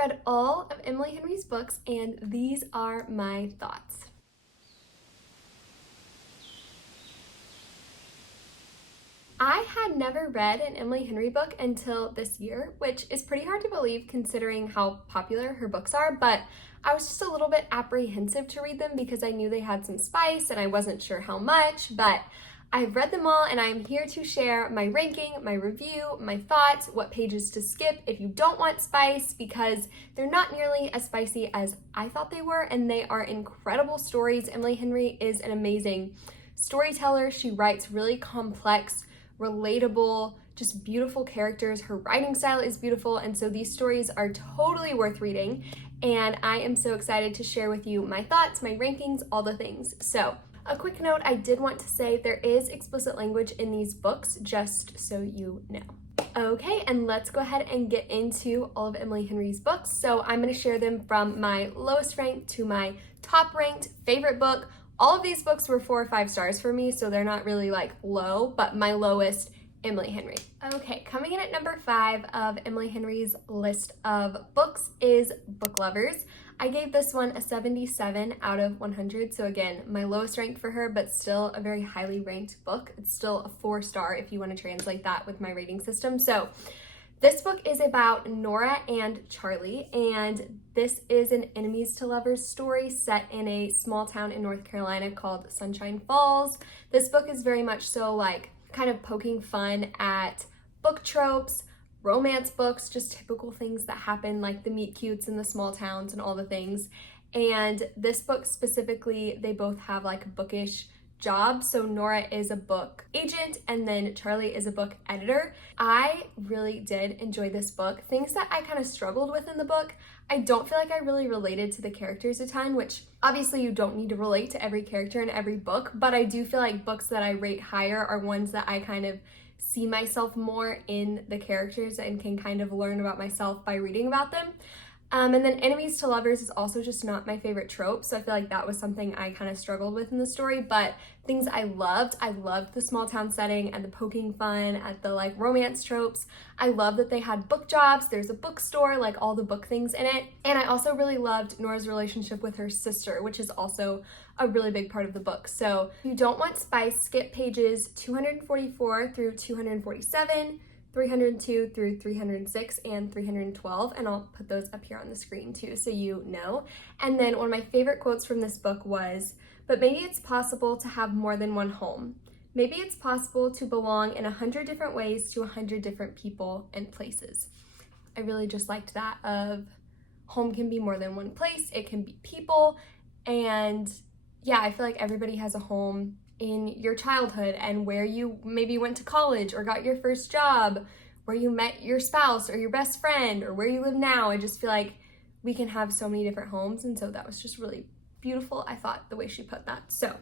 read all of Emily Henry's books, and these are my thoughts. I had never read an Emily Henry book until this year, which is pretty hard to believe considering how popular her books are, but I was just a little bit apprehensive to read them because I knew they had some spice and I wasn't sure how much, but I've read them all and I'm here to share my ranking, my review, my thoughts, what pages to skip if you don't want spice, because they're not nearly as spicy as I thought they were, and they are incredible stories. Emily Henry is an amazing storyteller. She writes really complex, relatable, just beautiful characters. Her writing style is beautiful, and so these stories are totally worth reading, and I am so excited to share with you my thoughts, my rankings, all the things. So a quick note, I did want to say there is explicit language in these books, just so you know. Okay, and let's go ahead and get into all of Emily Henry's books. So I'm going to share them from my lowest ranked to my top ranked favorite book. All of these books were 4 or 5 stars for me, so they're not really like low, but my lowest, Emily Henry. Okay, coming in at number 5 of Emily Henry's list of books is Book Lovers. I gave this one a 77 out of 100, so again, my lowest ranked for her, but still a very highly ranked book. It's still a 4-star if you want to translate that with my rating system. So this book is about Nora and Charlie, and this is an enemies to lovers story set in a small town in North Carolina called Sunshine Falls. This book is very much so like kind of poking fun at book tropes, romance books, just typical things that happen, like the meet cutes in the small towns and all the things. And this book specifically, they both have like bookish jobs. So Nora is a book agent and then Charlie is a book editor. I really did enjoy this book. Things that I kind of struggled with in the book, I don't feel like I really related to the characters a ton, which obviously you don't need to relate to every character in every book, but I do feel like books that I rate higher are ones that I kind of see myself more in the characters and can kind of learn about myself by reading about them. And then enemies to lovers is also just not my favorite trope, so I feel like that was something I kind of struggled with in the story, but things I loved the small town setting and the poking fun at the like romance tropes. I love that they had book jobs, there's a bookstore, like all the book things in it, and I also really loved Nora's relationship with her sister, which is also a really big part of the book. So if you don't want spice, skip pages 244 through 247, 302 through 306 and 312, and I'll put those up here on the screen too so you know. And then one of my favorite quotes from this book was, "But maybe it's possible to have more than one home. Maybe it's possible to belong in 100 different ways to 100 different people and places." I really just liked that of home can be more than one place, it can be people, and yeah, I feel like everybody has a home in your childhood and where you maybe went to college or got your first job, where you met your spouse or your best friend, or where you live now. I just feel like we can have so many different homes, and so that was just really beautiful, I thought, the way she put that. So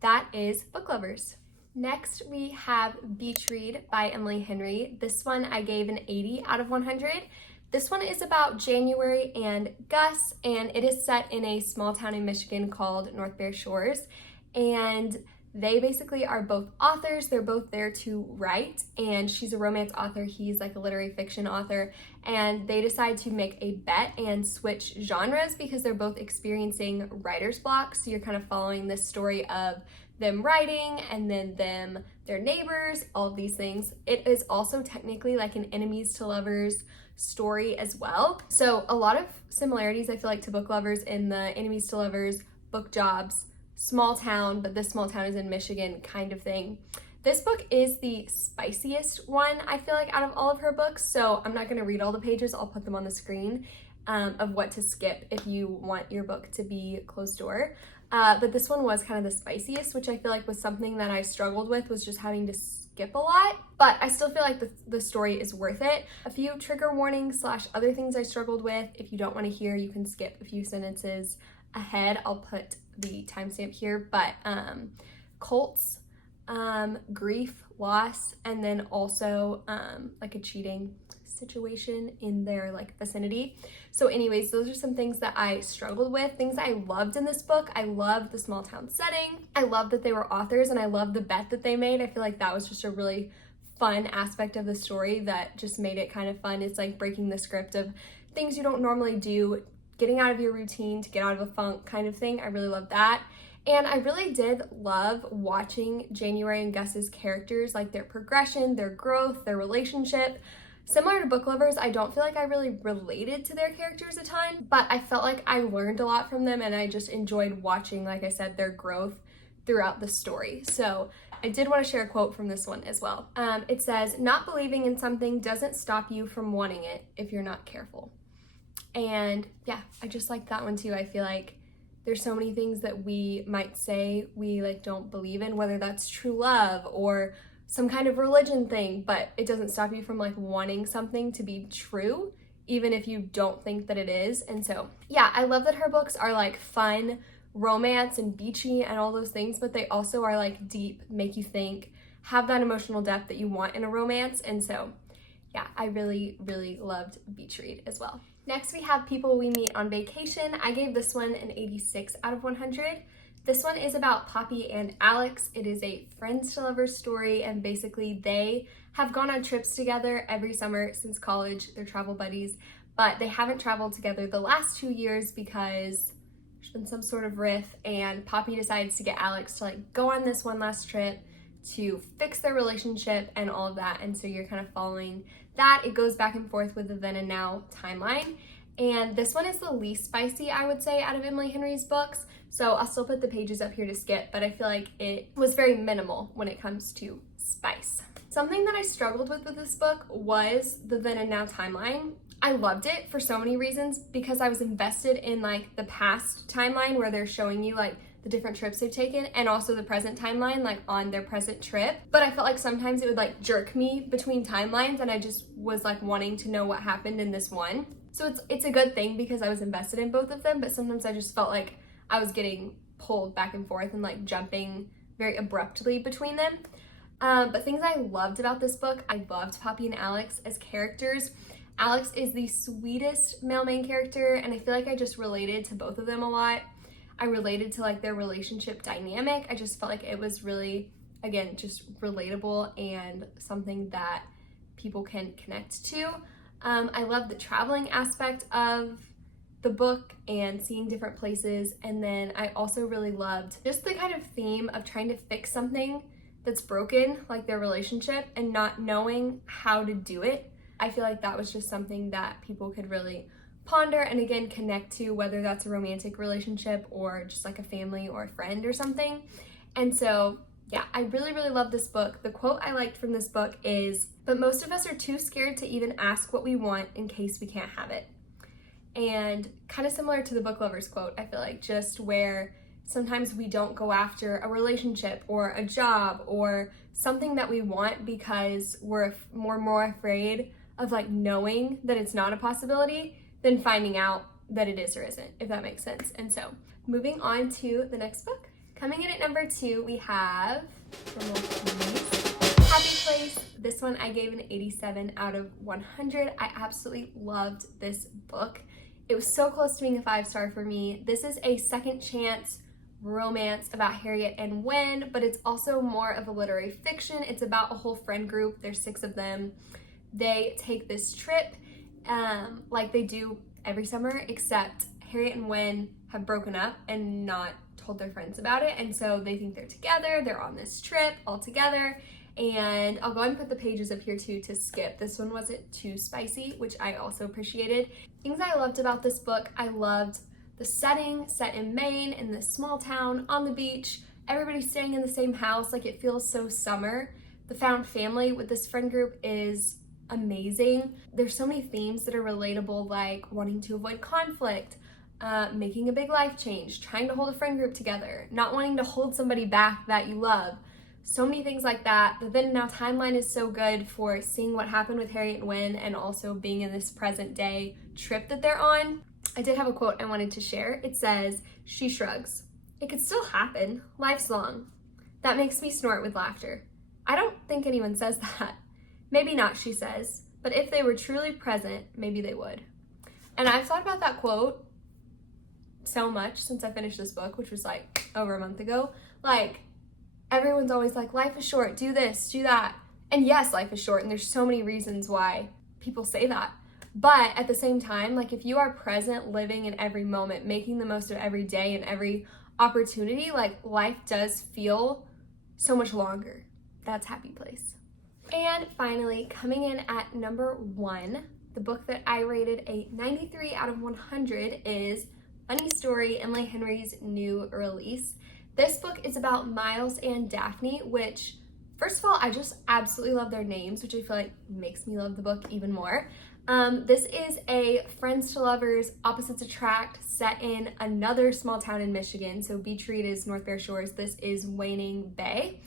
that is Book Lovers. Next we have Beach Read by Emily Henry. This one I gave an 80 out of 100. This one is about January and Gus, and it is set in a small town in Michigan called North Bear Shores, and they basically are both authors. They're both there to write, and she's a romance author, he's like a literary fiction author, and they decide to make a bet and switch genres because they're both experiencing writer's block. So you're kind of following this story of them writing and then their neighbors, all of these things. It is also technically like an enemies to lovers story as well. So a lot of similarities I feel like to Book Lovers in the enemies to lovers, book jobs, small town, but this small town is in Michigan kind of thing. This book is the spiciest one, I feel like, out of all of her books, so I'm not going to read all the pages, I'll put them on the screen of what to skip if you want your book to be closed door. But this one was kind of the spiciest, which I feel like was something that I struggled with, was just having to skip a lot, but I still feel like the story is worth it. A few trigger warnings / other things I struggled with. If you don't want to hear, you can skip a few sentences ahead. I'll put the timestamp here, but cults, grief, loss, and then also like a cheating situation in their like vicinity. So anyways, those are some things that I struggled with. Things I loved in this book: I loved the small town setting, I loved that they were authors, and I loved the bet that they made. I feel like that was just a really fun aspect of the story that just made it kind of fun. It's like breaking the script of things you don't normally do, getting out of your routine to get out of a funk kind of thing. I really love that. And I really did love watching January and Gus's characters, like their progression, their growth, their relationship. Similar to Book Lovers, I don't feel like I really related to their characters a ton, but I felt like I learned a lot from them and I just enjoyed watching, like I said, their growth throughout the story. So I did want to share a quote from this one as well. It says, "Not believing in something doesn't stop you from wanting it if you're not careful." And yeah, I just like that one too. I feel like there's so many things that we might say we like don't believe in, whether that's true love or some kind of religion thing, but it doesn't stop you from like wanting something to be true, even if you don't think that it is. And so, yeah, I love that her books are like fun, romance and beachy and all those things, but they also are like deep, make you think, have that emotional depth that you want in a romance. And so, yeah, I really, really loved Beach Read as well. Next, we have People We Meet on Vacation. I gave this one an 86 out of 100. This one is about Poppy and Alex. It is a friends to lovers story, and basically they have gone on trips together every summer since college. They're travel buddies, but they haven't traveled together the last 2 years because there's been some sort of riff, and Poppy decides to get Alex to like go on this one last trip to fix their relationship and all of that. And so you're kind of following that. It goes back and forth with the then and now timeline. And this one is the least spicy, I would say, out of Emily Henry's books. So I'll still put the pages up here to skip, but I feel like it was very minimal when it comes to spice. Something that I struggled with this book was the then and now timeline. I loved it for so many reasons because I was invested in like the past timeline where they're showing you like the different trips they've taken, and also the present timeline, like on their present trip. But I felt like sometimes it would like jerk me between timelines, and I just was like wanting to know what happened in this one. So it's a good thing because I was invested in both of them, but sometimes I just felt like I was getting pulled back and forth and like jumping very abruptly between them. But things I loved about this book, I loved Poppy and Alex as characters. Alex is the sweetest male main character, and I feel like I just related to both of them a lot. I related to like their relationship dynamic. I just felt like it was really, again, just relatable and something that people can connect to. I love the traveling aspect of the book and seeing different places. And then I also really loved just the kind of theme of trying to fix something that's broken, like their relationship, and not knowing how to do it. I feel like that was just something that people could really ponder and again connect to, whether that's a romantic relationship or just like a family or a friend or something. And so yeah, I really, really love this book. The quote I liked from this book is, "But most of us are too scared to even ask what we want in case we can't have it." And kind of similar to the Book Lovers quote, I feel like, just where sometimes we don't go after a relationship or a job or something that we want because we're more afraid of like knowing that it's not a possibility than finding out that it is or isn't, if that makes sense. And so moving on to the next book. Coming in at number 2, we have Happy Place. This one I gave an 87 out of 100. I absolutely loved this book. It was so close to being a 5-star for me. This is a second chance romance about Harriet and Wen, but it's also more of a literary fiction. It's about a whole friend group. There's 6 of them. They take this trip like they do every summer, except Harriet and Wen have broken up and not told their friends about it, and so they think they're together. They're on this trip all together, and I'll go ahead and put the pages up here too to skip. This one wasn't too spicy, which I also appreciated. Things I loved about this book, I loved the setting, set in Maine, in this small town on the beach. Everybody's staying in the same house, like it feels so summer. The found family with this friend group is amazing. There's so many themes that are relatable, like wanting to avoid conflict, making a big life change, trying to hold a friend group together, not wanting to hold somebody back that you love. So many things like that. The then and now timeline is so good for seeing what happened with Harriet and Wen, and also being in this present day trip that they're on. I did have a quote I wanted to share. It says, "She shrugs. It could still happen. Life's long. That makes me snort with laughter. I don't think anyone says that. Maybe not," she says, "but if they were truly present, maybe they would." And I've thought about that quote so much since I finished this book, which was like over a month ago. Like, everyone's always like, life is short, do this, do that. And yes, life is short, and there's so many reasons why people say that. But at the same time, like if you are present, living in every moment, making the most of every day and every opportunity, like life does feel so much longer. That's Happy Place. And finally, coming in at number 1, the book that I rated a 93 out of 100 is Funny Story, Emily Henry's new release. This book is about Miles and Daphne, which, first of all, I just absolutely love their names, which I feel like makes me love the book even more. This is a friends to lovers, opposites attract, set in another small town in Michigan. So Beach Read is North Bear Shores. This is Waning Bay.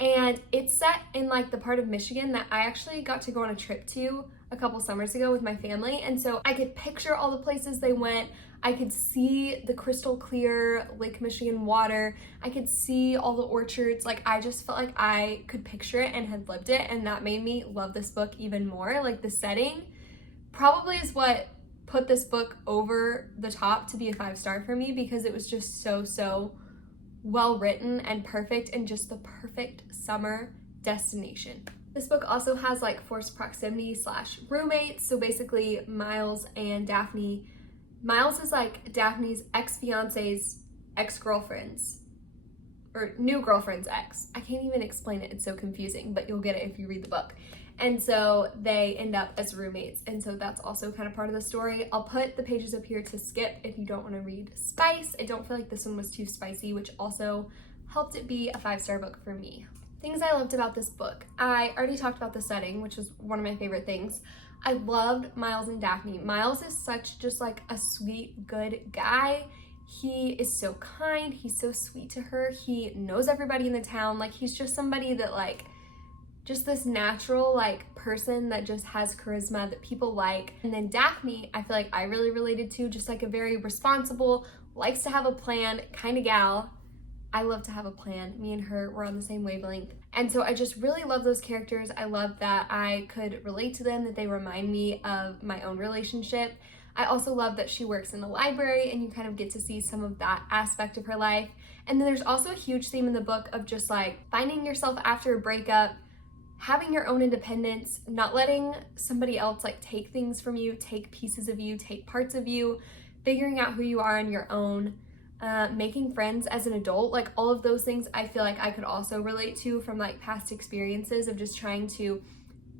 And it's set in like the part of Michigan that I actually got to go on a trip to a couple summers ago with my family. And so I could picture all the places they went. I could see the crystal clear Lake Michigan water. I could see all the orchards. Like I just felt like I could picture it and had lived it. And that made me love this book even more. Like the setting probably is what put this book over the top to be a 5-star for me, because it was just so well written and perfect, and just the perfect summer destination. This book also has like forced proximity / roommates. So basically Miles and Daphne, Miles is like Daphne's ex-fiance's ex-girlfriend's or new girlfriend's ex. I can't even explain it, it's so confusing, but you'll get it if you read the book. And so they end up as roommates, and so that's also kind of part of the story. I'll put the pages up here to skip if you don't want to read spice. I don't feel like this one was too spicy, which also helped it be a 5-star book for me. Things I loved about this book. I already talked about the setting, which was one of my favorite things. I loved Miles and Daphne. Miles is such just like a sweet, good guy. He is so kind. He's so sweet to her. He knows everybody in the town. Like he's just somebody that like, just this natural like person that just has charisma that people like. And then Daphne, I feel like I really related to, just like a very responsible, likes to have a plan kind of gal. I love to have a plan. Me and her were on the same wavelength. And so I just really love those characters. I love that I could relate to them, that they remind me of my own relationship. I also love that she works in the library and you kind of get to see some of that aspect of her life. And then there's also a huge theme in the book of just like finding yourself after a breakup, having your own independence, not letting somebody else like take things from you, take pieces of you, take parts of you, figuring out who you are on your own, making friends as an adult. Like all of those things I feel like I could also relate to from like past experiences of just trying to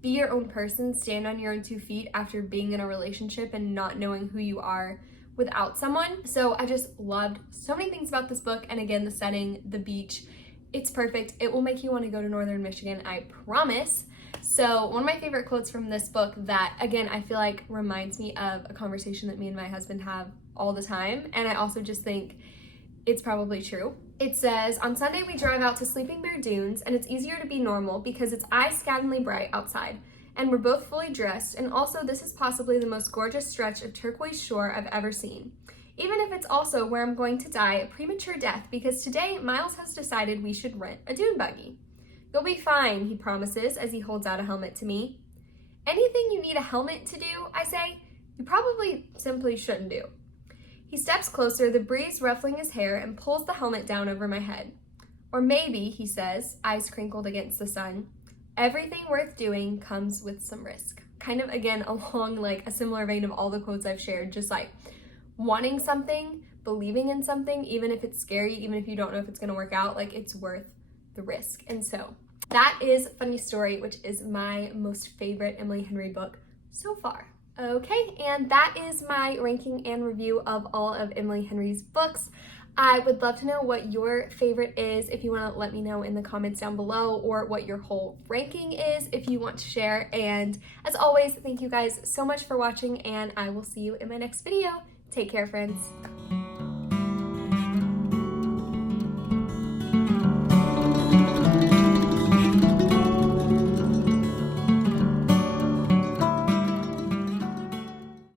be your own person, stand on your own 2 feet after being in a relationship and not knowing who you are without someone. So I just loved so many things about this book. And again, the setting, the beach, it's perfect. It will make you want to go to Northern Michigan, I promise. So one of my favorite quotes from this book that, again, I feel like reminds me of a conversation that me and my husband have all the time, and I also just think it's probably true. It says, "On Sunday we drive out to Sleeping Bear Dunes, and it's easier to be normal because it's eye-scanningly bright outside, and we're both fully dressed, and also this is possibly the most gorgeous stretch of turquoise shore I've ever seen. Even if it's also where I'm going to die a premature death, because today Miles has decided we should rent a dune buggy. You'll be fine," he promises as he holds out a helmet to me. "Anything you need a helmet to do," I say, "you probably simply shouldn't do." He steps closer, the breeze ruffling his hair, and pulls the helmet down over my head. "Or maybe," he says, eyes crinkled against the sun, "everything worth doing comes with some risk." Kind of, again, along like a similar vein of all the quotes I've shared, just like wanting something, believing in something, even if it's scary, even if you don't know if it's going to work out, like it's worth the risk. And so that is Funny Story, which is my most favorite Emily Henry book so far. Okay, and that is my ranking and review of all of Emily Henry's books. I would love to know what your favorite is if you want to let me know in the comments down below, or what your whole ranking is if you want to share. And as always, thank you guys so much for watching, and I will see you in my next video. Take care, friends.